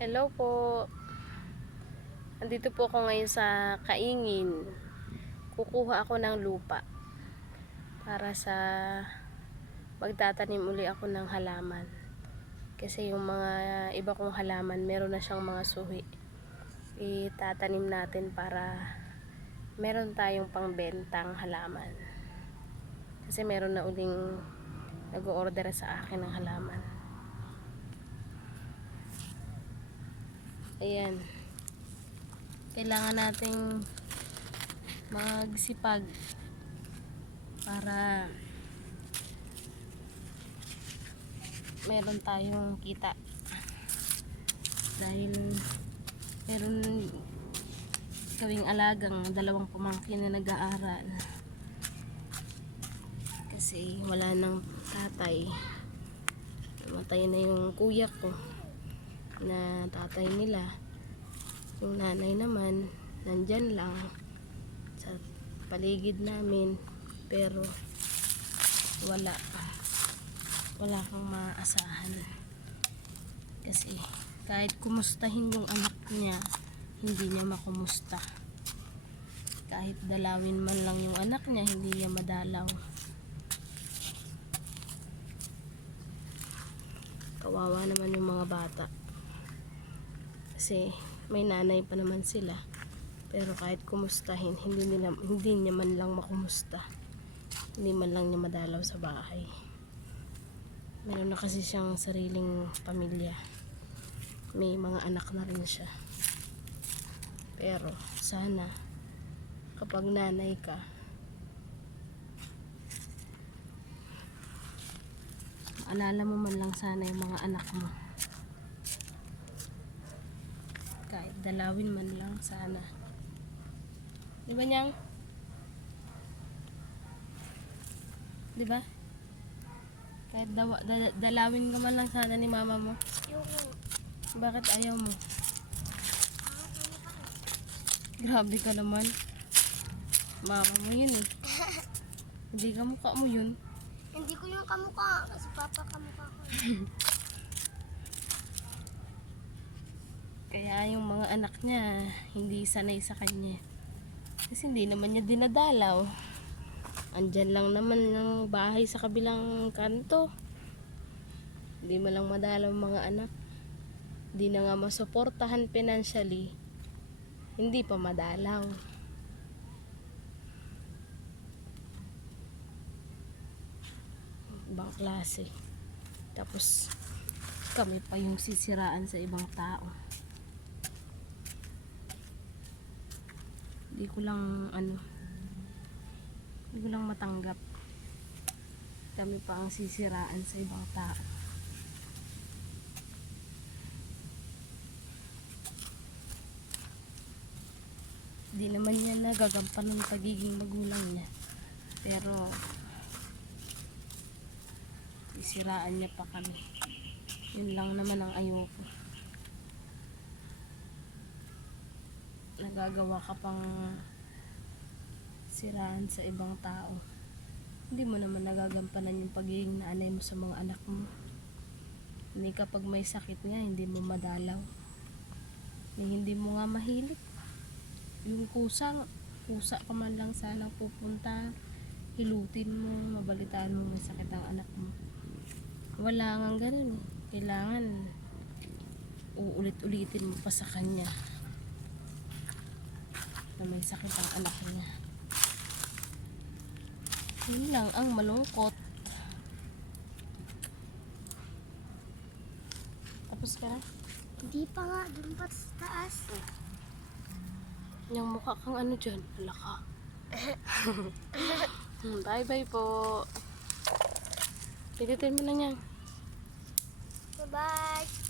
Hello po. Andito po ako ngayon sa Kaingin. Kukuha ako ng lupa para sa magtatanim uli ako ng halaman. Kasi yung mga iba kong halaman, meron na siyang mga suhi. Itatanim natin para meron tayong pangbentang halaman. Kasi meron na uling nag-o-order sa akin ng halaman. Ayan. Kailangan nating magsipag para meron tayong kita. Dahil meron gawing alagang dalawang pamangkin na nag-aaral. Kasi wala nang tatay. Namatay na yung kuya ko na tatay nila. Yung nanay naman nandyan lang sa paligid namin, pero wala kang maaasahan. Kasi kahit kumustahin yung anak niya, hindi niya makumusta. Kahit dalawin man lang yung anak niya, hindi niya madalaw. Kawawa naman yung mga bata. Kasi may nanay pa naman sila. Pero kahit kumustahin, hindi niya man lang makumusta. Hindi man lang niya madalaw sa bahay. Meron na kasi siyang sariling pamilya. May mga anak na rin siya. Pero sana kapag nanay ka, alala mo man lang sana yung mga anak mo. Kahit dalawin man lang sana. Di ba, Nyang? Di ba? Kahit dalawin ka man lang sana ni mama mo. Bakit ayaw mo? Grabe ka naman. Mama mo yun eh. Hindi ka mukha mo yun. Hindi ko yung kamukha. Kasi papa kamukha ko. Kaya yung mga anak niya hindi sanay sa kanya. Kasi hindi naman niya dinadalaw. Andyan lang naman ng bahay sa kabilang kanto. Hindi mo lang madalaw mga anak. Hindi na nga masuportahan financially. Hindi pa madalaw. Ibang klase. Tapos kami pa yung sisiraan sa ibang tao. Hindi ko lang matanggap. Kami pa ang sisiraan sa ibang tao. Hindi naman niya nagagampanan ng pagiging magulang niya. Pero sisiraan niya pa kami. Yun lang naman ang ayoko. Nagagawa ka pang siraan sa ibang tao. Hindi mo naman nagagampanan yung pagiging nanay mo sa mga anak mo. Hindi kapag may sakit nga, hindi mo madalaw. Hindi mo nga mahilig. Yung kusa ka man lang sana pupunta, hilutin mo, mabalitaan mo may sakit ang anak mo. Wala nga ganun eh. Kailangan uulit-ulitin mo pa sa kanya na may sakit ang anak niya. Yun lang ang malungkot. Tapos ka na? Hindi pa nga. Doon pa sa taas. Yung mukha kang ano dyan? Alaka. Bye bye po. Pigitin mo na niyan. Bye-bye.